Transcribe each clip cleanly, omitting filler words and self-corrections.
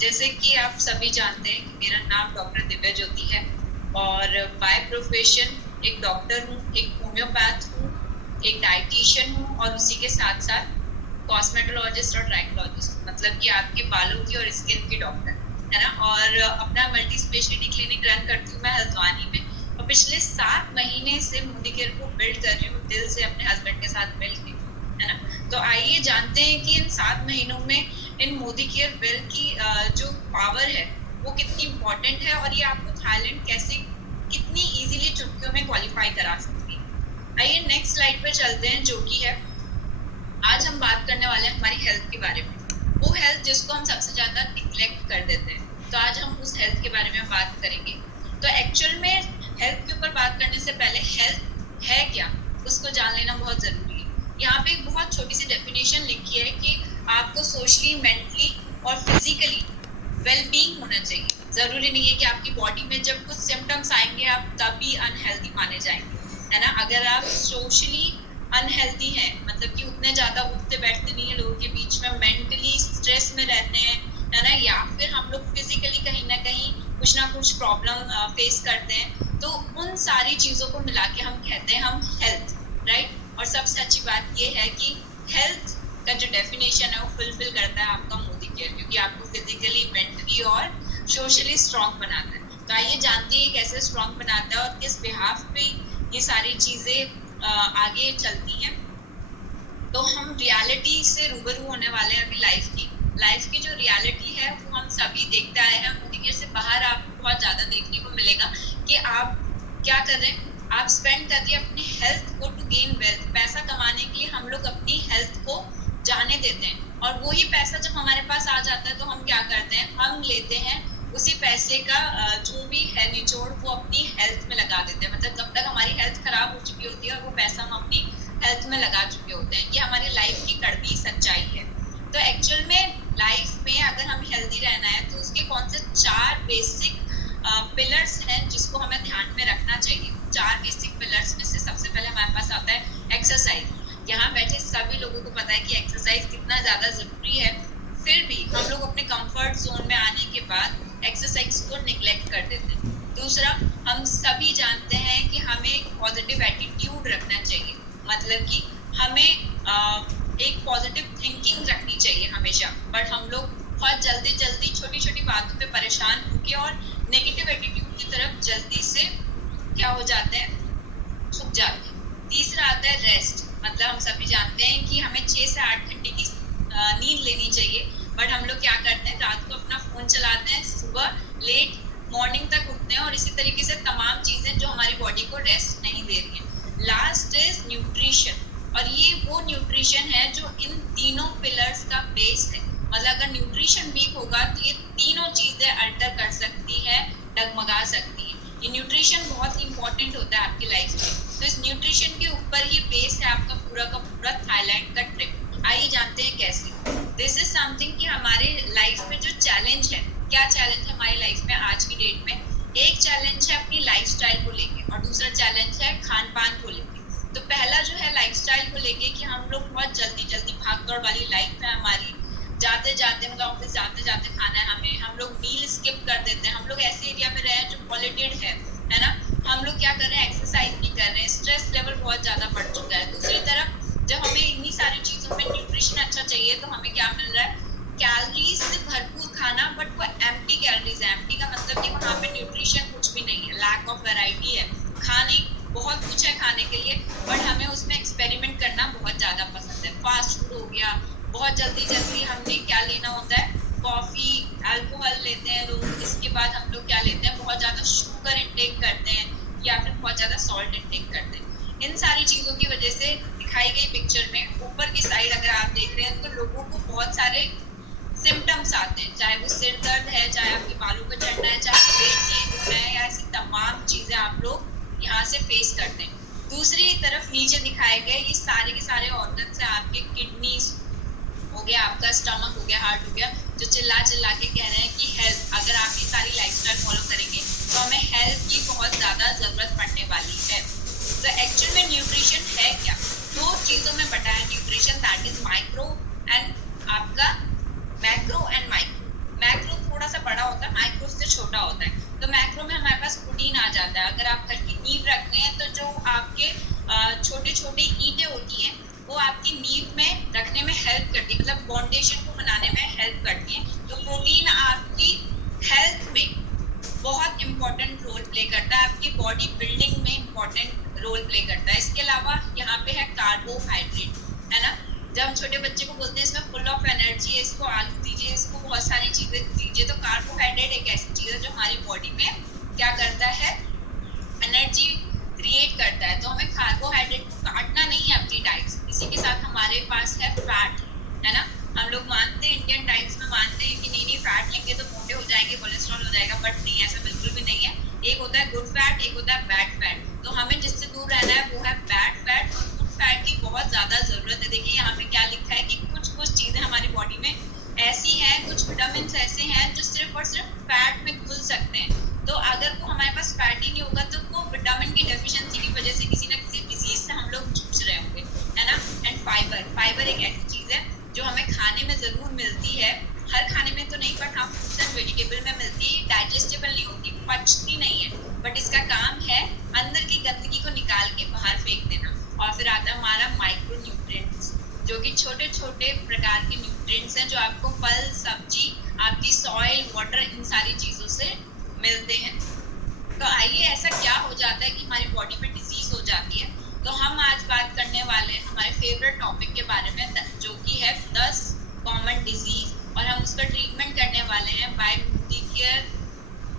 जैसे कि आप सभी जानते हैं कि मेरा नाम डॉक्टर दिव्या ज्योति है और बाय प्रोफेशन एक डॉक्टर हूँ, एक होम्योपैथ हूँ, एक डाइटिशियन हूँ और उसी के साथ साथ कॉस्मेटोलॉजिस्ट और ट्राइकोलॉजिस्ट, मतलब कि आपके बालों की और स्किन की डॉक्टर है ना। और अपना मल्टी स्पेशलिटी क्लिनिक रन करती हूँ मैं हल्द्वानी में और पिछले 7 महीने से मोदी केयर को बिल्ड कर रही हूँ दिल से अपने हस्बैंड के साथ मिलकर, है ना। तो आइए जानते हैं कि इन 7 महीनों में इन मोदी केयर वेल की जो पावर है वो कितनी इम्पोर्टेंट है और ये आपको थाईलैंड कैसे कितनी इजीली चुटकियों में क्वालिफाई करा सकती है। आइए नेक्स्ट स्लाइड पे चलते हैं, जो कि है आज हम बात करने वाले हैं हमारी हेल्थ के बारे में, वो हेल्थ जिसको हम सबसे ज्यादा निग्लेक्ट कर देते हैं। तो आज हम उस हेल्थ के बारे में बात करेंगे। तो एक्चुअल में हेल्थ के ऊपर बात करने से पहले हेल्थ है क्या उसको जान लेना बहुत जरूरी है। यहाँ पे एक बहुत छोटी सी डेफिनेशन लिखी है कि आपको सोशली, मेंटली और फिजिकली वेलबींग होना चाहिए। जरूरी नहीं है कि आपकी बॉडी में जब कुछ सिम्टम्स आएंगे आप तभी अनहेल्दी माने जाएंगे, है ना। अगर आप सोशली अनहेल्दी हैं, मतलब कि उतने ज्यादा उठते बैठते नहीं है लोगों के बीच में, मेंटली स्ट्रेस में रहते हैं, है ना, या फिर हम लोग फिजिकली कहीं ना कहीं कुछ ना कुछ प्रॉब्लम फेस करते हैं, तो उन सारी चीजों को मिला के हम कहते हैं हम हेल्थ, राइट। और सबसे अच्छी बात ये है कि हेल्थ का जो डेफिनेशन है वो फुलफिल करता है आपका मोदी केयर, क्योंकि आपको फिजिकली, मेंटली और सोशली स्ट्रॉन्ग बनाता है। तो आइए जानते हैं कैसे स्ट्रॉन्ग बनाता है और किस बिहाफ पे ये सारी चीजें आगे चलती हैं। तो हम रियलिटी से रूबरू होने वाले हैं अभी लाइफ की जो रियलिटी है वो हम सभी देखते आए हैं। मोदी केयर से बाहर आपको बहुत ज्यादा देखने को मिलेगा कि आप क्या कर रहे हैं, आप स्पेंड कर रही है अपनी हेल्थ को टू गेन वेल्थ। पैसा कमाने के लिए हम लोग अपनी हेल्थ को जाने देते हैं और वही पैसा जब हमारे पास आ जाता है तो हम क्या करते हैं, हम लेते हैं उसी पैसे का जो भी है निचोड़ वो अपनी हेल्थ में लगा देते हैं। मतलब जब तक हमारी हेल्थ खराब हो चुकी होती है और वो पैसा हम अपनी हेल्थ में लगा चुके होते हैं। ये हमारी लाइफ की कड़वी सच्चाई है। तो एक्चुअल में लाइफ में अगर हम हेल्दी रहना है तो उसके कौन से 4 बेसिक पिलर्स हैं जिसको हमें ध्यान में रखना चाहिए। 4 बेसिक पिलर्स में से सबसे पहले हमारे पास आता है एक्सरसाइज। यहाँ बैठे सभी लोगों को पता है कि एक्सरसाइज कितना ज्यादा जरूरी है, फिर भी हम लोग अपने कंफर्ट जोन में आने के बाद एक्सरसाइज को निग्लेक्ट कर देते हैं। दूसरा, हम सभी जानते हैं कि हमें एक पॉजिटिव एटीट्यूड रखना चाहिए, मतलब कि हमें एक पॉजिटिव थिंकिंग रखनी चाहिए हमेशा। बट हम लोग बहुत जल्दी छोटी छोटी बातों पे परेशान होके और नेगेटिव एटीट्यूड की तरफ जल्दी से क्या हो जाते हैं, झुक जाते हैं। तीसरा आता है रेस्ट। मतलब हम सभी जानते हैं कि हमें 6 से 8 घंटे की नींद लेनी चाहिए, बट हम लोग क्या करते हैं, रात को अपना फोन चलाते हैं, सुबह लेट मॉर्निंग तक उठते हैं और इसी तरीके से तमाम चीजें जो हमारी बॉडी को रेस्ट नहीं दे रही हैं। लास्ट इज न्यूट्रिशन, और ये वो न्यूट्रिशन है जो इन तीनों पिलर्स का बेस है। मतलब अगर न्यूट्रिशन वीक होगा तो ये तीनों चीजें अल्टर कर सकती है, डगमगा सकती है। ये न्यूट्रिशन बहुत इंपॉर्टेंट होता है आपकी लाइफ में। तो इस न्यूट्रिशन के ऊपर ही बेस है आपका पूरा का पूरा थाईलैंड का ट्रिप। आइए जानते हैं कैसे। दिस इज समथिंग कि हमारे लाइफ में जो चैलेंज है, क्या चैलेंज है हमारी लाइफ में आज की डेट में। एक चैलेंज है अपनी लाइफस्टाइल को लेके और दूसरा चैलेंज है खान पान को लेके। तो पहला जो है लाइफस्टाइल को लेके कि हम लोग बहुत जल्दी भागदौड़ वाली लाइफ है हमारी, जाते जाते मतलब ऑफिस जाते जाते खाना है हमें, हम लोग मील स्किप कर देते हैं। हम लोग ऐसे एरिया में रहे हैं जो पॉल्यूटेड है ना। हम लोग क्या कर रहे हैं, एक्सरसाइज नहीं कर रहे हैं, स्ट्रेस लेवल बहुत ज्यादा बढ़ चुका है। दूसरी तरफ जब हमें इन्हीं सारी चीजों में न्यूट्रिशन अच्छा चाहिए तो हमें क्या मिल रहा है, कैलोरीज से भरपूर खाना, बट वो एम्प्टी कैलोरीज है। एम्प्टी का मतलब कि वहाँ पे न्यूट्रिशन कुछ भी नहीं है, लैक ऑफ वैरायटी है। खाने बहुत कुछ है खाने के लिए, बट हमें उसमें एक्सपेरिमेंट करना बहुत ज्यादा पसंद है। फास्ट फूड हो गया, बहुत जल्दी हमने क्या लेना होता है, कॉफी, अल्कोहल लेते हैं लोग। इसके बाद हम लोग क्या लेते हैं, बहुत ज्यादा शुगर इंटेक करते हैं या फिर बहुत ज्यादा सॉल्ट इंटेक करते हैं। इन सारी चीजों की वजह से दिखाई गई पिक्चर में ऊपर की साइड अगर आप देख रहे हैं तो लोगों को बहुत सारे सिम्टम्स आते हैं, चाहे वो सिर दर्द है, चाहे आपके बालों का झड़ना है, चाहे पेट चेंज होना है, या ऐसी तमाम चीजें आप लोग यहाँ से फेस करते हैं। दूसरी तरफ नीचे दिखाए गए ये सारे के सारे ऑर्गन्स हैं, आपके किडनी हो गया, आपका स्टमक हो गया, हार्ट हो गया, जो चिल्ला के कह रहे हैं कि हेल्थ, अगर आप ये सारी लाइफस्टाइल फॉलो करेंगे तो हमें हेल्थ की बहुत ज्यादा जरूरत पड़ने वाली है। तो एक्चुअल में न्यूट्रिशन है क्या, 2 चीजों में बटा है nutrition, that is micro and आपका macro and micro. Macro help करती है, मतलब फाउंडेशन को बनाने में हेल्प करती है। तो प्रोटीन आपकी हेल्थ में बहुत इंपॉर्टेंट रोल प्ले करता है, आपकी बॉडी बिल्डिंग में इंपॉर्टेंट रोल प्ले करता है। इसके अलावा यहाँ पे है कार्बोहाइड्रेट, है ना। जब हम छोटे बच्चे को बोलते हैं इसमें फुल ऑफ एनर्जी है, इसको आलू दीजिए, इसको बहुत सारी चीजें दीजिए, तो कार्बोहाइड्रेट एक ऐसी चीज है जो हमारी बॉडी में क्या करता है, एनर्जी क्रिएट करता है। तो हमें कार्बोहाइड्रेट को काटना नहीं है अपनी डाइट से। इसी के साथ हमारे पास है फैट, है ना। हम लोग मानते हैं, इंडियन डाइट्स में मानते हैं कि नहीं फैट लेंगे तो मोटे हो जाएंगे, कोलेस्ट्रॉल हो जाएगा, बट नहीं, ऐसा बिल्कुल भी नहीं है। एक होता है गुड फैट, एक होता है बैड फैट। तो हमें जिससे दूर रहना है वो है बैड फैट, और गुड फैट की बहुत ज्यादा जरूरत है। देखिए यहाँ पे क्या लिखा है कि कुछ कुछ चीजें हमारी बॉडी में ऐसी हैं, कुछ विटामिन ऐसे हैं जो सिर्फ और सिर्फ फैट में घुल सकते हैं। तो अगर वो हमारे पास फैट ही नहीं होगा तो वो विटामिन की डेफिशिएंसी की वजह से किसी ना किसी डिजीज से हम लोग जूझ रहे होंगे, है ना। एंड फाइबर एक ऐसी चीज है जो हमें खाने में जरूर मिलती है, हर खाने में तो नहीं, बट हाँ फ्रूट्स एंड वेजिटेबल में मिलती है। डाइजेस्टेबल नहीं होती, पचती नहीं है, बट इसका काम है अंदर की गंदगी को निकाल के बाहर फेंक देना। और फिर आता है हमारा माइक्रो न्यूट्रिएंट्स, जो कि छोटे छोटे प्रकार के न्यूट्रिएंट्स हैं जो आपको फल, सब्जी, आपकी सॉइल, वाटर, इन सारी चीजों से मिलते हैं। तो आइए, ऐसा क्या हो जाता है कि हमारी बॉडी में डिजीज हो जाती है। तो हम आज बात करने वाले हैं हमारे फेवरेट टॉपिक के बारे में, जो कि है 10 कॉमन डिजीज, और हम उसका ट्रीटमेंट करने वाले हैं बाय न्यूट्रीकेयर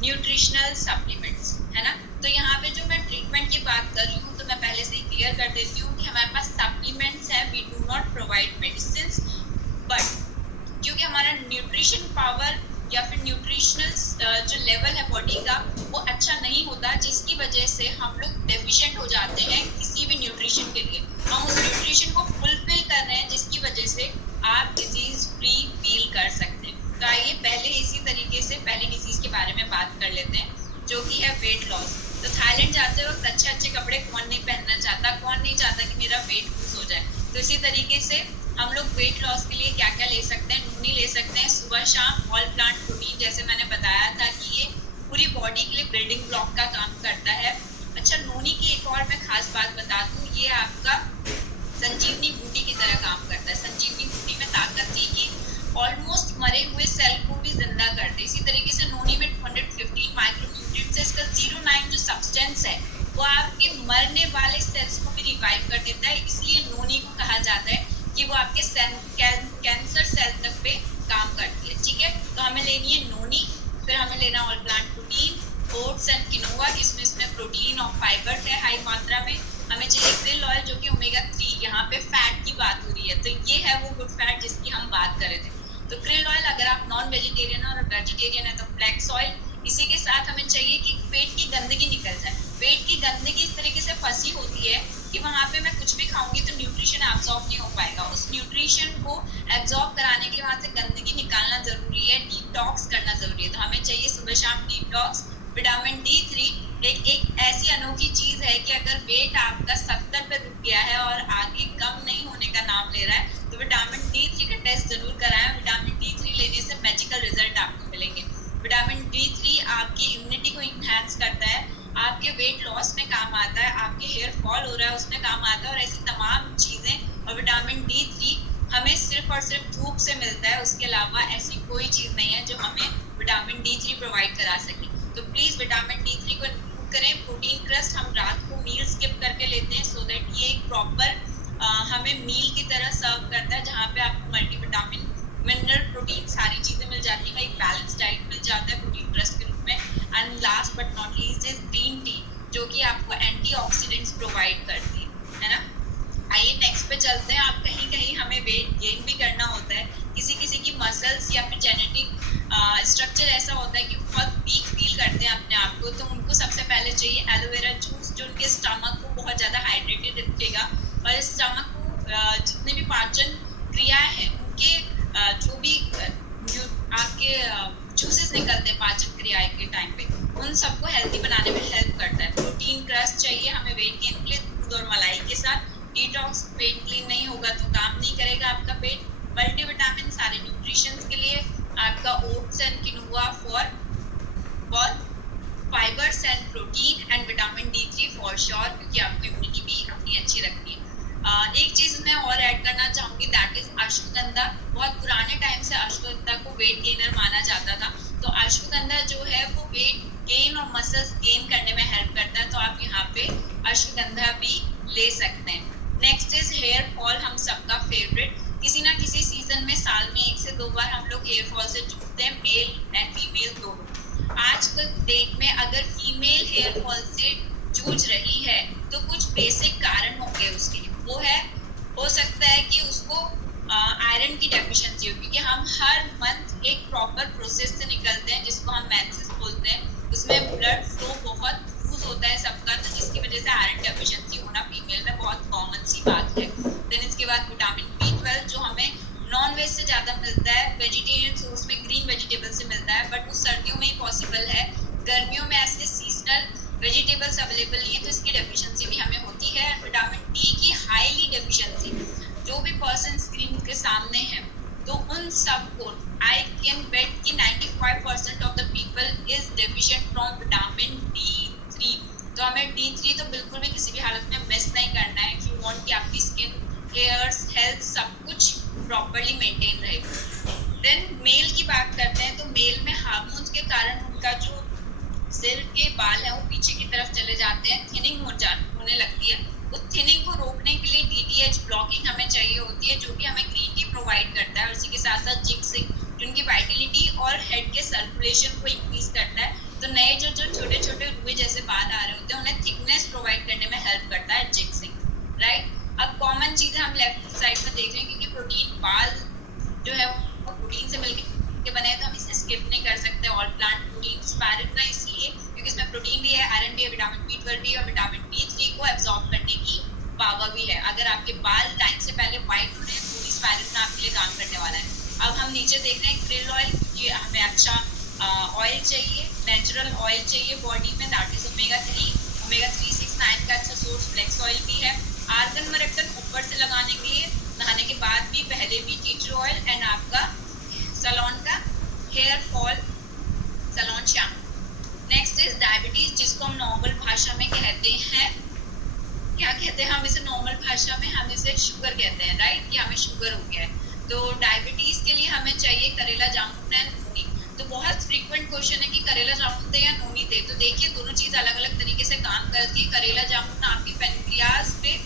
न्यूट्रिशनल सप्लीमेंट्स, है ना। तो यहाँ पे जो मैं ट्रीटमेंट की बात कर रही हूँ, तो मैं पहले से ही क्लियर कर देती हूँ कि हमारे पास सप्लीमेंट्स हैं, we do not provide medicine, but क्योंकि हमारा न्यूट्रिशन पावर या फिर न्यूट्रिशनल जो लेवल है बॉडी का वो अच्छा नहीं होता, जिसकी वजह से हम लोग डेफिशिएंट हो जाते हैं किसी भी न्यूट्रिशन के लिए। हम उस न्यूट्रिशन को फुलफिल कर रहे हैं, जिसकी वजह से आप डिजीज फ्री फील कर सकते हैं। तो आइए पहले इसी तरीके से पहली डिजीज के बारे में बात कर लेते हैं, जो कि है वेट लॉस। तो थाईलैंड जाते वक्त अच्छे अच्छे कपड़े कौन नहीं पहनना चाहता, कौन नहीं चाहता कि मेरा वेट लूज हो जाए। तो इसी तरीके से हम लोग वेट लॉस के लिए क्या क्या ले सकते हैं, नूनी ले सकते हैं सुबह शाम, ऑल प्लांट प्रोटीन, जैसे मैंने बताया था कि ये पूरी बॉडी के लिए बिल्डिंग ब्लॉक का काम करता है। अच्छा, नूनी की एक और मैं खास बात बता दूं, ये आपका संजीवनी बूटी की तरह काम करता है। संजीवनी बूटी में ताकत थी कि ऑलमोस्ट मरे हुए सेल को भी जिंदा कर दे। इसी तरीके से नूनी में 215 माइक्रोन्यूट्रिएंट्स है। इसका 09 जो सब्सटेंस है वो आपके मरने वाले सेल्स को भी रिवाइव कर देता है, इसलिए नूनी को कहा जाता है कि वो आपके कैंसर सेल तक पे काम करती है। ठीक है, तो हमें लेनी है नोनी, फिर हमें लेना all plant protein, oats and quinoa, इसमें प्रोटीन और फाइबर है हाई मात्रा में। हमें चाहिए krill ऑयल, जो कि ओमेगा 3, यहाँ पे फैट की बात हो रही है, तो ये है वो गुड फैट जिसकी हम बात कर रहे थे। तो krill ऑयल, अगर आप नॉन वेजिटेरियन और वेजिटेरियन है तो फ्लैक्स ऑयल। इसी के साथ हमें चाहिए कि पेट की गंदगी निकल जाए। पेट की गंदगी इस तरीके से फंसी होती है कि वहाँ पे मैं कुछ भी खाऊंगी तो न्यूट्रिशन एब्जॉर्ब नहीं हो पाएगा। उस न्यूट्रिशन को एब्जॉर्ब कराने के लिए वहाँ से गंदगी निकालना जरूरी है, डिटॉक्स करना जरूरी है। तो हमें चाहिए सुबह शाम डिटॉक्स। विटामिन D3 एक ऐसी अनोखी चीज है कि अगर वेट आपका 70 पे रुक गया है और आगे कम नहीं होने का नाम ले रहा है, तो विटामिन D3 का टेस्ट जरूर कराएं। विटामिन D3 लेने से मैजिकल रिजल्ट आपको मिलेंगे। विटामिन D3 आपकी इम्यूनिटी को इनहैंस करता है, आपके वेट लॉस में काम आता है, आपके हेयर फॉल हो रहा है उसमें काम आता है, और ऐसी तमाम चीजें। और विटामिन D3 हमें सिर्फ और सिर्फ धूप से मिलता है, उसके अलावा ऐसी कोई चीज नहीं है जो हमें विटामिन D3 प्रोवाइड करा सके। तो प्लीज विटामिन D3 को इंक्लूड करें। प्रोटीन क्रस्ट हम रात को मील स्किप करके लेते हैं, सो दैट ये एक प्रॉपर हमें मील की तरह सर्व करता है, जहाँ पे आपको मल्टीविटामिन, मिनरल, प्रोटीन सारी चीजें मिल जाती है, एक बैलेंस डाइट मिल जाता है प्रोटीन क्रस्ट के रूप में। And last but not least is green T, जो कि आपको एंटीऑक्सीडेंट्स प्रोवाइड करती है ना। आइए नेक्स्ट पे चलते हैं। आप कहीं कहीं हमें वेट गेन भी करना होता है, किसी किसी की मसल्स या फिर जेनेटिक स्ट्रक्चर ऐसा होता है कि बहुत वीक फील करते हैं अपने आप को, तो उनको सबसे पहले चाहिए एलोवेरा जूस, जो उनके स्टमक को बहुत ज़्यादा हाइड्रेटेड रखेगा, और स्टमक को जितने भी पाचन क्रियाएं हैं उनके जो भी आपके जूसेस निकलते हैं पाचन क्रिया के टाइम पे, उन सबको हेल्दी बनाने में हेल्प करता है। प्रोटीन क्रस्ट चाहिए हमें वेट गेन के लिए, दूध और मलाई के साथ। डिटॉक्स, पेट क्लीन नहीं होगा तो काम नहीं करेगा आपका पेट। मल्टीविटामिन सारे न्यूट्रिशंस के लिए, आपका oats and quinoa for fibres and protein, and vitamin D3 for sure, क्योंकि आपको इम्यूनिटी भी अपनी अच्छी रखनी है। एक चीज मैं और ऐड करना चाहूंगी, दैट इज अश्वगंधा। बहुत पुराने टाइम से अश्वगंधा को वेट गेनर माना जाता था, तो अश्वगंधा जो है वो वेट गेन और मसल्स गेन करने में हेल्प करता है, तो आप यहाँ पे अश्वगंधा भी ले सकते हैं। नेक्स्ट इज हेयर फॉल, हम सबका फेवरेट। किसी ना किसी सीजन में साल में 1 से 2 बार हम लोग हेयर फॉल से जूझते हैं, मेल एंड फीमेल दोनों। आज के डेट में अगर फीमेल हेयर फॉल से जूझ रही है तो कुछ बेसिक कारण होंगे उसके। वो है, हो सकता है कि उसको आयरन की डेफिशिएंसी हो, क्योंकि हम हर मंथ एक प्रॉपर प्रोसेस से निकलते हैं जिसको हम मेंसेस बोलते हैं। उसमें ब्लड फ्लो बहुत लूज होता है सबका, तो जिसकी वजह से आयरन डेफिशिएंसी होना फीमेल में बहुत कॉमन सी बात है। देन इसके बाद विटामिन B12 जो हमें नॉन वेज से ज्यादा मिलता है, वेजिटेरियन सोर्स में ग्रीन वेजिटेबल से मिलता है, बट वो सर्दियों में ही पॉसिबल है। गर्मियों में ऐसे सीजनल वेजिटेबल्स अवेलेबल नहीं है, तो इसकी डेफिशिएंसी भी हमें होती है। विटामिन डी की हाईली डेफिशिएंसी, जो भी पर्सन स्क्रीन के सामने है, तो उन सबको आई कैन बेट कि 95% of the people is deficient from vitamin D3। तो हमें D3 तो बिल्कुल भी किसी भी हालत में मिस नहीं करना है, कि वांट कि आपकी स्किन, हेयर्स, हेल्थ सब कुछ प्रॉपर्ली मेंटेन रहे। देन मेल की बात करते हैं, तो मेल में हार्मोन्स के कारण उनका जो सिर के बाल है वो पीछे की तरफ चले जाते हैं, थिनिंग होने लगती है। उस थिनिंग को रोकने के लिए DDH ब्लॉकिंग हमें चाहिए होती है, जो कि हमें ग्रीन टी प्रोवाइड करता है, और इसी के साथ साथ जिंक्सिंग जो उनकी वाइटलिटी और हेड के सर्कुलेशन को इंक्रीज करता है। तो नए जो छोटे छोटे रुए जैसे बाल आ रहे होते हैं उन्हें थिकनेस प्रोवाइड करने में हेल्प करता है जिंक्सिंग, राइट। अब कॉमन चीजें हम लेफ्ट साइड में देख रहे हैं, क्योंकि प्रोटीन, बाल जो है वो प्रोटीन से मिलकर बने हैं, तो हम इसे स्किप नहीं कर सकते। ऑल प्लांट प्रोटीन स्पायरल ना, इसलिए क्योंकि इसमें प्रोटीन भी है, आयरन भी है, विटामिन B12 भी है, और विटामिन D3 को एब्जॉर्ब करने की पावर भी है। अगर आपके बाल टाइम से पहले व्हाइट हो रहे हैं तो स्पायरल आपके लिए काम करने वाला है। अब हम नीचे देख रहे हैं krill ऑयल, क्योंकि हमें अच्छा ऑयल चाहिए, नेचुरल ऑयल चाहिए बॉडी में, दैट इज ओमेगा 3 6 9 का अच्छा सोर्स फ्लेक्स ऑयल भी है। आर्गन मरक्कन ऊपर से लगाने के लिए, नहाने के बाद भी, पहले भी टी ट्री ऑयल, एंड आपका सलोन का hair fall salon shampoo. Next is diabetes, जिसको हम नॉर्मल भाषा में कहते हैं, क्या कहते हैं हम इसे नॉर्मल भाषा में, हम इसे शुगर कहते हैं, राइट, कि हमें शुगर हो गया है। तो डायबिटीज के लिए हमें चाहिए करेला जामुन एंड नूनी। तो बहुत फ्रीक्वेंट क्वेश्चन है कि करेला जामुन दे या नूनी दे, तो देखिए दोनों चीज अलग अलग तरीके से काम करती है। करेला जामुन आपकी पेनक्रियाज पे,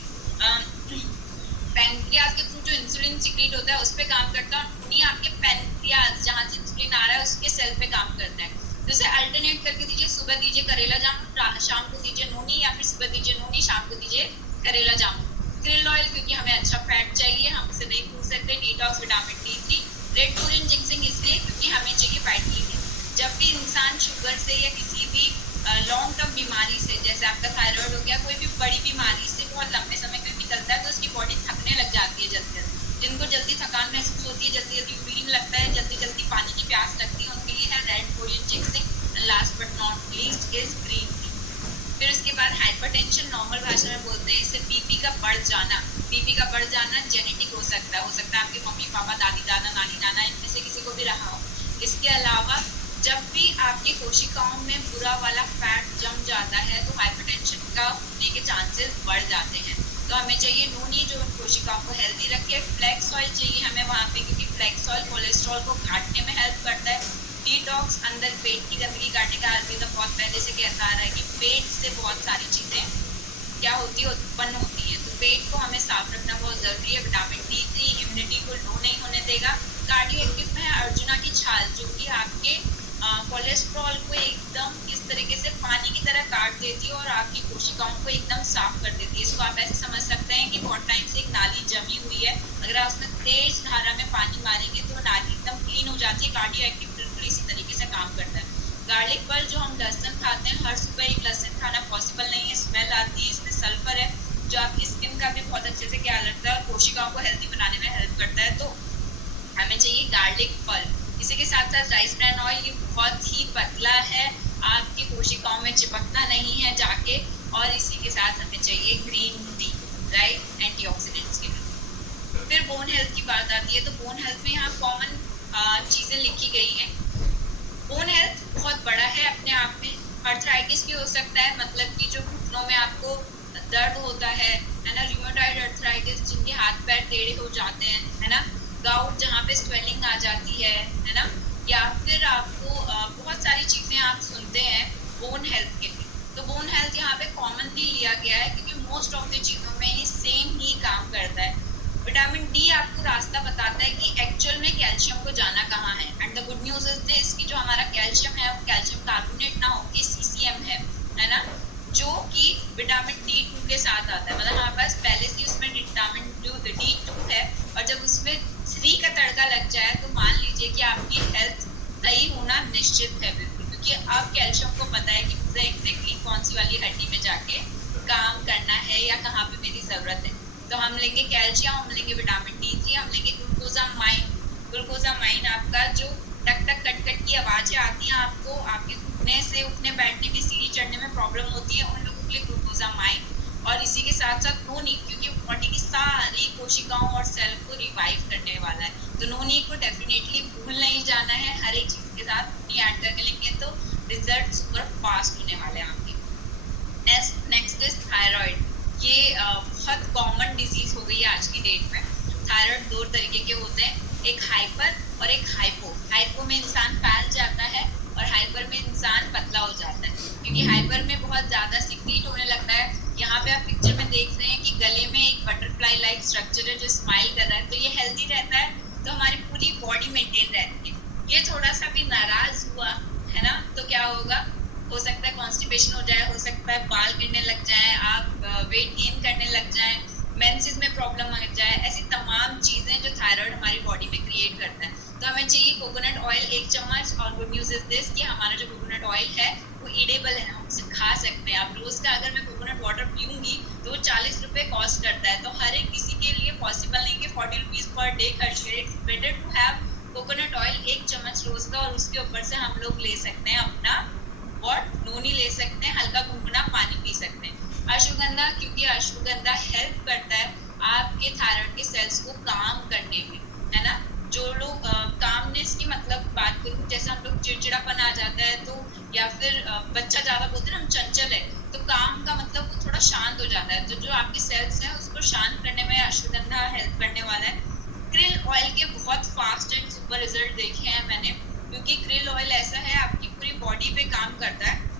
पेनक्रियाज के थ्रू जो इंसुलिन सिक्रीट होता है उस पे काम करता है, और नूनी आपके पेनक्रियाज जहाँ से इंसुलिन आ रहा है उसके सेल पे काम करता है। जैसे अल्टरनेट करके दीजिए, सुबह दीजिए करेला जामुन, शाम को दीजिए नूनी, या फिर सुबह दीजिए नूनी, शाम को दीजिए करेला जामुन। krill ऑयल, क्योंकि हमें अच्छा फैट चाहिए, हम इसे नहीं भूल सकते। Detox, vitamin D3, red Korean ginseng इसलिए क्योंकि हमें चाहिए वाइटलिटी। जब भी इंसान शुगर से या किसी भी लॉन्ग टर्म बीमारी से, जैसे आपका थायराइड हो गया, कोई भी बड़ी बीमारी से बहुत लंबे समय में निकलता है, तो उसकी बॉडी थकने लग जाती है जल्दी जल्दी। जिनको जल्दी थकान महसूस होती है, जल्दी जल्दी यूरिन लगता है, जल्दी जल्दी पानी की प्यास लगती है, उनके लिए है red Korean ginseng. And last but not least is green tea. फिर उसके बाद हाइपरटेंशन, नॉर्मल भाषा में बोलते हैं इसे बीपी का बढ़ जाना। बीपी का बढ़ जाना जेनेटिक हो सकता है आपके मम्मी पापा, दादी दादा, नानी नाना, इनमें से किसी को भी रहा हो। इसके अलावा जब भी आपकी कोशिकाओं में बुरा वाला फैट जम जाता है तो हाइपरटेंशन का होने के चांसेस बढ़ जाते हैं। तो हमें चाहिए नूनी जो कोशिकाओं को हेल्दी रखे। फ्लैक्स ऑयल चाहिए हमें वहाँ पे, क्योंकि फ्लैक्स ऑयल कोलेस्ट्रॉल को घाटने में हेल्प करता है। डिटॉक्स, अंदर पेट की गंदगी काटने का आयुर्वेद बहुत पहले से कहता आ रहा है कि पेट से बहुत सारी चीजें क्या होती है, उत्पन्न होती है, तो पेट को हमें साफ रखना बहुत जरूरी है। विटामिन D3 इम्यूनिटी को लो नहीं होने देगा। कार्डियो एक्टिव में है अर्जुना की छाल, जो कि आपके कोलेस्ट्रॉल को एकदम इस तरीके से पानी की तरह काट देती है और आपकी कोशिकाओं को एकदम साफ कर देती है। इसको आप ऐसे समझ सकते हैं कि बहुत टाइम से एक नाली जमी हुई है, अगर आप उसमें तेज धारा में पानी मारेंगे तो नाली एकदम क्लीन हो जाती है। कार्डियो एक्टिव बिल्कुल इसी तरीके से काम करता है। गार्लिक पर जो हम लहसुन खाते हैं, हर सुबह एक लहसुन खाना पॉसिबल नहीं है, स्मेल आती है, इसमें सल्फर है जो आपकी स्किन का भी बहुत अच्छे से ख्याल रखता है और कोशिकाओं को हेल्दी बनाने में हेल्प करता है। तो हमें चाहिए गार्लिक पल्प। इसी के साथ साथ राइस ब्रान ऑयल, ये बहुत ही पतला है, आपकी कोशिकाओं में चिपकना नहीं है जाके, और इसी के साथ हमें चाहिए ग्रीन टी, राइट, एंटीऑक्सीडेंट्स के लिए। फिर बोन हेल्थ की बात आती है, तो बोन हेल्थ में यहाँ कॉमन चीजें लिखी गई हैं। बोन हेल्थ बहुत बड़ा है अपने आप में। अर्थराइटिस भी हो सकता है, मतलब कि जो घुटनों में आपको दर्द होता है ना, रूमेटॉइड अर्थराइटिस हाथ पैर टेढ़े हो जाते हैं, है ना, गाउट जहाँ पे स्वेलिंग आ जाती है ना, या फिर आपको बहुत सारी चीजें आप सुनते हैं बोन हेल्थ के लिए। तो बोन हेल्थ यहाँ पे कॉमनली लिया गया है क्योंकि मोस्ट ऑफ द चीजों में ये सेम ही काम करता है। विटामिन डी आपको रास्ता बताता है कि एक्चुअल में कैल्शियम को जाना कहाँ है। And the good news is this कि जो हमारा कैल्शियम है वो कैल्शियम कार्बोनेट ना होकर सीसीएम है ना, जो कि विटामिन D2 के साथ आता है। मतलब हमारे पास पहले से उसमें विटामिन D2 है, और जब उसमें 3 का तड़का लग जाए तो मान लीजिए कि आपकी हेल्थ सही होना निश्चित है बिल्कुल, क्योंकि अब कैल्शियम को पता है कि मुझे एग्जैक्टली कौन सी वाली हड्डी में जाके काम करना है या कहाँ पे मेरी जरूरत है। तो हम लेंगे कैल्शियम, हम लेंगे विटामिन D3, हम लेंगे ग्लूकोजामाइन। ग्लूकोजामाइन आपका जो टक टक कट कट की आवाजें आती हैं आपको, आपके घुटने से उठने बैठने में, सीढ़ी चढ़ने में प्रॉब्लम होती है, उन लोगों के लिए ग्लूकोजामाइन। और इसी के साथ साथ नोनी, क्योंकि बॉडी की सारी कोशिकाओं और सेल को रिवाइव करने वाला है, तो नोनी को डेफिनेटली भूल नहीं जाना है। हर एक चीज के साथ नोनी ऐड करके लेंगे तो रिजल्ट सुपर फास्ट होने वाले हैं आपके। Next is thyroid. ये बहुत कॉमन डिजीज हो गई है आज की डेट में। थायराइड 2 तरीके के होते हैं, एक हाइपर और एक हाइपो। हाइपो में इंसान फैल जाता है और हाइपर में इंसान पतला हो जाता है, क्योंकि हाइपर में बहुत ज्यादा सिक्रीट होने लगता है। यहाँ पे आप पिक्चर में देख रहे हैं कि गले में एक बटरफ्लाई लाइक स्ट्रक्चर है जो स्माइल कर रहा है, तो ये हेल्दी रहता है, तो हमारी पूरी बॉडी मेंटेन रहती है। ये थोड़ा सा भी नाराज हुआ है ना, तो क्या होगा, हो सकता है कॉन्स्टिपेशन हो जाए, हो सकता है बाल गिरने लग जाए, आप वेट गेन करने लग जाए, मेंसेस में प्रॉब्लम आ जाए। ऐसी तमाम चीजें जो थायराइड हमारी बॉडी में क्रिएट करता है। तो हमें चाहिए कोकोनट ऑयल 1 चम्मच। और गुड न्यूज इज दिस कि हमारा जो कोकोनट ऑयल है वो ईडेबल है, हम उसे खा सकते हैं। आप रोज का अगर मैं कोकोनट वाटर पीऊंगी तो वो 40 रुपए कॉस्ट करता है, तो हर एक किसी के लिए पॉसिबल नहीं कि 40 रुपीज पर डे खर्च करें। It's better to have coconut oil 1 चम्मच रोज का, और उसके ऊपर से हम लोग ले सकते हैं अपना और नोनी ले सकते हैं, हल्का गुनगुना पानी पी सकते हैं। अश्वगंधा, क्योंकि अश्वगंधा हेल्प करता है आपके थायराइड के सेल्स को काम करने में, है ना। जो लोग कामनेस की मतलब बात करूँ, जैसे हम लोग चिड़चिड़ापन आ जाता है तो, या फिर बच्चा ज्यादा बोलते हैं हम चंचल है, तो काम का मतलब वो थोड़ा शांत हो जाता है। तो जो आपके सेल्स हैं उसको शांत करने में अश्वगंधा हेल्प करने वाला है। क्रिल ऑयल के बहुत फास्ट एंड सुपर रिजल्ट देखे हैं मैंने, क्योंकि क्रिल ऑयल ऐसा है आपकी पूरी बॉडी पे काम करता है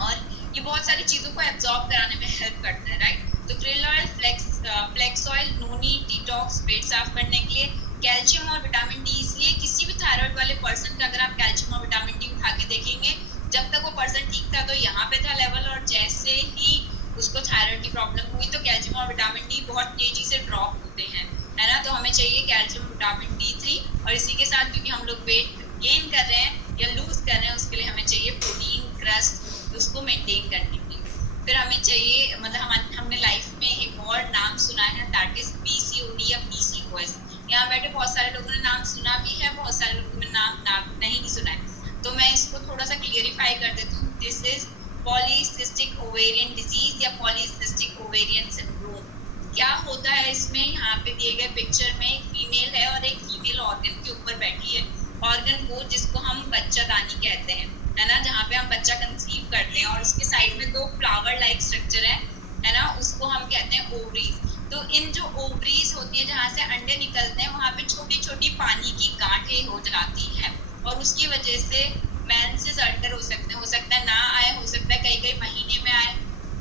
और ये बहुत सारी चीजों को एब्जॉर्ब कराने में हेल्प करता है, राइट। तो क्रिल ऑयल, फ्लेक्स ऑयल, नोनी, डिटॉक्स, पेट साफ करने के लिए, कैल्शियम और विटामिन डी। इसलिए किसी भी थायराइड वाले पर्सन का अगर आप कैल्शियम और विटामिन डी उठा के देखेंगे, जब तक वो पर्सन ठीक था तो यहाँ पे था लेवल, और जैसे ही उसको थायराइड की प्रॉब्लम हुई तो कैल्शियम और विटामिन डी बहुत तेजी से ड्रॉप होते हैं, है ना। तो हमें चाहिए कैल्शियम, विटामिन D3, और इसी के साथ क्योंकि हम लोग वेट गेन कर रहे हैं या लूज कर रहे हैं, उसके लिए हमें चाहिए प्रोटीन, क्रस्ट, उसको मेंटेन करने के लिए। फिर हमें चाहिए, मतलब हमने लाइफ में एक और नाम सुना है, दैट इज PCOD या PCOS। यहाँ बैठे बहुत सारे लोगों ने नाम सुना भी है, बहुत सारे लोगों ने नाम नहीं भी सुना है, तो मैं इसको थोड़ा सा क्लियरिफाई कर देती हूँ। This is polycystic ovarian disease या पॉलीसिस्टिक ओवेरियन सिंड्रोम। क्या होता है इसमें, यहाँ पे दिए गए पिक्चर में एक फीमेल है और एक फीमेल ऑर्गन के ऊपर बैठी है। ऑर्गन वो जिसको हम बच्चादानी कहते हैं, है ना, जहाँ पे हम बच्चा कंसीव करते हैं, और उसके साइड में 2 फ्लावर लाइक स्ट्रक्चर है ना, उसको हम कहते हैं ओवरीज। तो इन जो ओवरीज होती है जहाँ से अंडे निकलते हैं, वहाँ पे छोटी छोटी पानी की गांठें हो जाती हैं, और उसकी वजह से मेंसेस अल्टर हो सकता है ना आए, हो सकता है कई महीने में आए।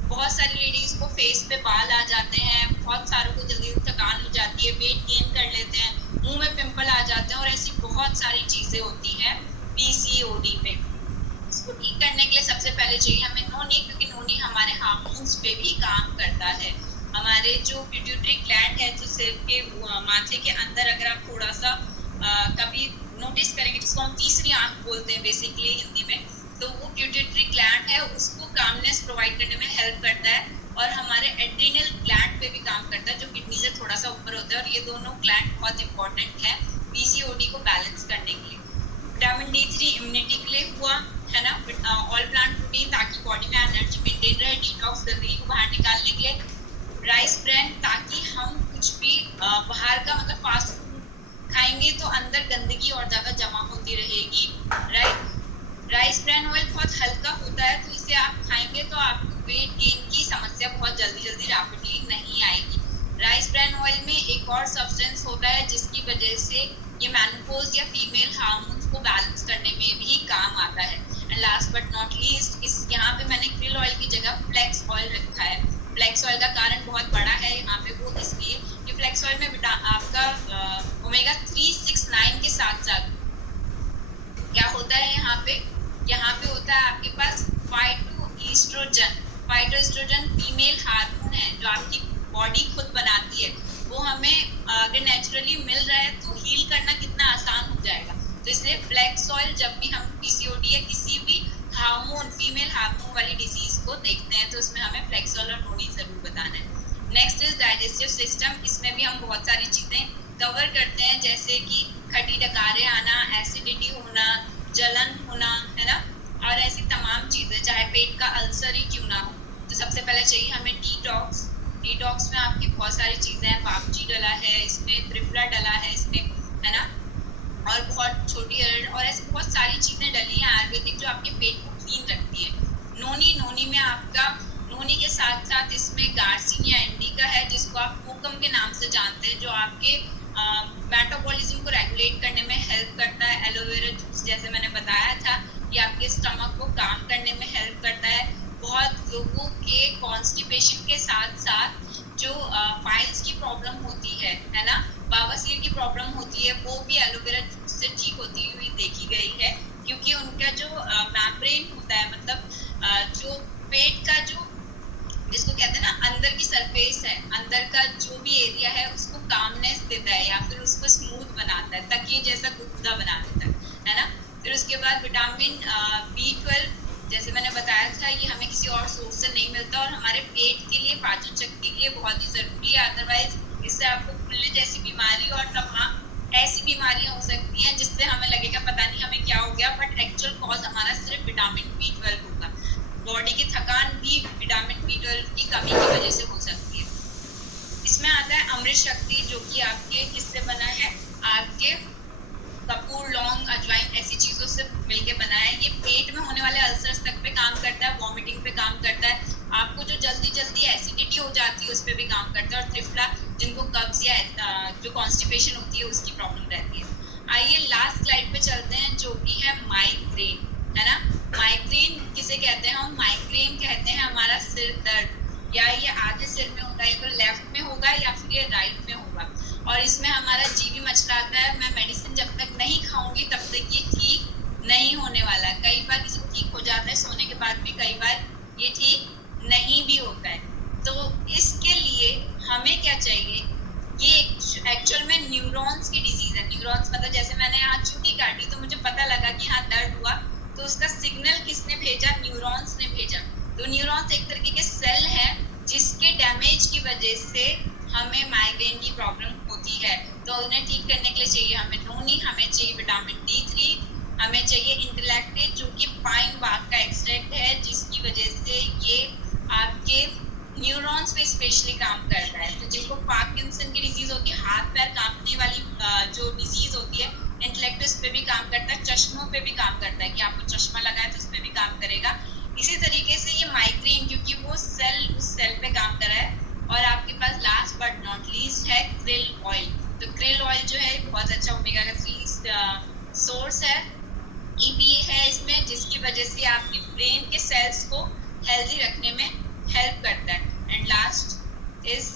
बहुत सारी लेडीज को फेस पे बाल आ जाते हैं, बहुत सारों को जल्दी थकान हो जाती है, वेट गेन कर लेते हैं, मुंह में पिंपल आ जाते हैं, और ऐसी बहुत सारी चीजें होती हैं PCOD में। इसको ठीक करने के लिए सबसे पहले चाहिए हमें नोनी, क्योंकि नोनी हमारे हार्मोन्स पे भी काम करता है। हमारे जो पिट्यूटरी ग्लैंड है, जो सिर के माथे के अंदर, अगर आप थोड़ा सा कभी नोटिस करेंगे, जिसको हम तीसरी आंख बोलते हैं बेसिकली हिंदी में, तो वो पिट्यूटरी ग्लैंड है, उसको कामनेस प्रोवाइड करने में हेल्प करता है, और हमारे एड्रिनल ग्लैंड पे भी काम करता है, जो किडनी से थोड़ा सा ऊपर होता है, और ये दोनों ग्लैंड बहुत इंपॉर्टेंट है PCOD को बैलेंस करने के लिए। विटामिन D3 इम्यूनिटी के लिए हुआ, है ना। ऑल प्लांट प्रोटीन, ताकि बॉडी में एनर्जी मेंटेन रहे, डिटॉक्स गंदगी को बाहर निकालने के लिए। राइस ब्रांड, ताकि हम कुछ भी बाहर का मतलब फास्ट फूड खाएंगे तो अंदर गंदगी और ज्यादा जमा होती रहेगी, राइट। राइस ब्रांड ऑयल बहुत हल्का होता है, तो इसे आप खाएंगे तो आपको वेट गेन की समस्या बहुत जल्दी रैपिडली नहीं आएगी। राइस ब्रांड ऑयल में एक और सब्सटेंस होता है जिसकी वजह से ये मेनोपॉज या फीमेल हार्मोन्स को बैलेंस करने में भी काम आता है। And last but not least, इस यहाँ पे मैंने krill ऑयल की जगह फ्लेक्स ऑयल रखा है। फ्लेक्स ऑयल का कारण बहुत बड़ा है यहाँ पे, वो इसलिए कि फ्लेक्स ऑयल में आपका ओमेगा 3, 6, 9 के साथ साथ क्या होता है यहाँ पे होता है आपके पास फाइटोएस्ट्रोजन। फाइटोएस्ट्रोजन फीमेल हार्मोन है जो आपकी बॉडी खुद बनाती है। वो हमें अगर नेचुरली मिल रहा है तो हील करना कितना आसान हो जाएगा। तो इसलिए फ्लेक्स ऑयल, जब भी हम पीसीओडी या किसी भी हार्मोन, फीमेल हार्मोन वाली डिजीज को देखते हैं तो उसमें हमें फ्लेक्स ऑयल और नोनी जरूर बताना है। Next is digestive system. इसमें भी हम बहुत सारी चीजें कवर करते हैं, जैसे कि खट्टी डकारें आना, एसिडिटी होना, जलन होना, है ना, और ऐसी तमाम चीजें, चाहे पेट का अल्सर ही क्यों ना हो। तो सबसे पहले चाहिए हमें डिटॉक्स। डिटॉक्स में आपकी बहुत सारी चीजें हैं, पापची डला है इसमें, त्रिफला डला है इसमें, है ना, और बहुत छोटी और ऐसी बहुत सारी चीजें डली हैं आयुर्वेदिक जो आपके पेट को क्लीन रखती है। नोनी में आपका नोनी के साथ साथ इसमें गार्सिनिया इंडिका है जिसको आप कोकम के नाम से जानते हैं, जो आपके मेटाबॉलिज्म को रेगुलेट करने में हेल्प करता है। एलोवेरा जूस जैसे मैंने बताया था, ये आपके स्टमक को काम करने में हेल्प करता है। बहुत लोगों के कॉन्स्टिपेशन के साथ साथ जो फाइल्स की प्रॉब्लम होती है ना, बवासीर की प्रॉब्लम होती है, वो भी एलोवेरा जूस से ठीक होती हुई देखी गई है, क्योंकि उनका जो मेम्ब्रेन होता है, मतलब जो पेट का जो जिसको कहते हैं ना अंदर की सरफेस है, अंदर का जो भी एरिया है उसको कामनेस देता है या फिर उसको स्मूथ बनाता है, तकिए जैसा गुदगुदा बना देता है ना। फिर उसके बाद विटामिन B12 जैसे मैंने बताया था, ये हमें किसी और सोर्स से नहीं मिलता और हमारे पेट के लिए, पाचन शक्ति के लिए बहुत ही जरूरी है। अदरवाइज इससे आपको खुले जैसी बीमारी और तमाम ऐसी बीमारियां हो सकती हैं जिससे हमें लगेगा पता नहीं हमें क्या हो गया, बट एक्चुअल कॉज हमारा सिर्फ विटामिन B12 होगा। बॉडी की थकान भी विटामिन B12 की कमी की वजह से हो सकती है। इसमें आता है अमृत शक्ति, जो कि आपके किससे बना है, आपके कपूर, लौंग, अजवाइन ऐसी चीजों से मिलके बना है। ये पेट में होने वाले अल्सर्स तक पे काम करता है, वॉमिटिंग पे काम करता है, आपको जो जल्दी एसिडिटी हो जाती है उस पर भी काम करता है, और त्रिफला जिनको कब्ज या जो कॉन्स्टिपेशन होती है उसकी प्रॉब्लम रहती है। आइए लास्ट स्लाइड पे चलते हैं, जो कि है माइग्रेन, है ना। माइग्रेन किसे कहते हैं हम? माइग्रेन कहते हैं हमारा सिर दर्द, या ये आधे सिर में होगा, या फिर लेफ्ट में होगा या फिर ये राइट में होगा, और इसमें हमारा जी भी मचलाता है। मैं मेडिसिन जब तक नहीं खाऊंगी तब तक ये ठीक नहीं होने वाला। कई बार किसी को ठीक हो जाता है सोने के बाद भी, कई बार ये ठीक नहीं भी होता है। तो इसके लिए हमें क्या चाहिए, ये एक्चुअल में न्यूरॉन्स की डिजीज है। न्यूरॉन्स मतलब जैसे मैंने यहाँ चूटी काटी तो मुझे पता लगा कि यहाँ दर्द हुआ, तो उसका सिग्नल किसने भेजा? न्यूरॉन्स ने भेजा। तो न्यूरॉन्स एक तरीके के सेल हैं जिसके डैमेज की वजह से हमें माइग्रेन की प्रॉब्लम होती है। तो उन्हें ठीक करने के लिए चाहिए हमें नोनी, हमें चाहिए विटामिन D3, हमें चाहिए इंटेलेक्टेड जो कि पाइन बाग का एक्सट्रैक्ट है, जिसकी वजह से ये आपके न्यूरॉन्स पे स्पेशली काम कर रहा है। तो जिनको पार्किंसन की डिजीज होती है, हाथ पैर कांपने वाली जो डिजीज होती है, इंटेलेक्टस पे भी काम करता है, चश्मों पे भी काम करता है कि आपको चश्मा लगा है तो उस पर भी काम करेगा। इसी तरीके से ये माइग्रेन, क्योंकि वो सेल उस सेल पे काम कर रहा है। और आपके पास लास्ट बट नॉट लीस्ट है krill ऑयल। तो krill ऑयल जो है बहुत अच्छा ओमेगा 3 सोर्स है, EPA है इसमें, जिसकी वजह से आपके ब्रेन के सेल्स को हेल्दी रखने में हेल्प करता है। And last is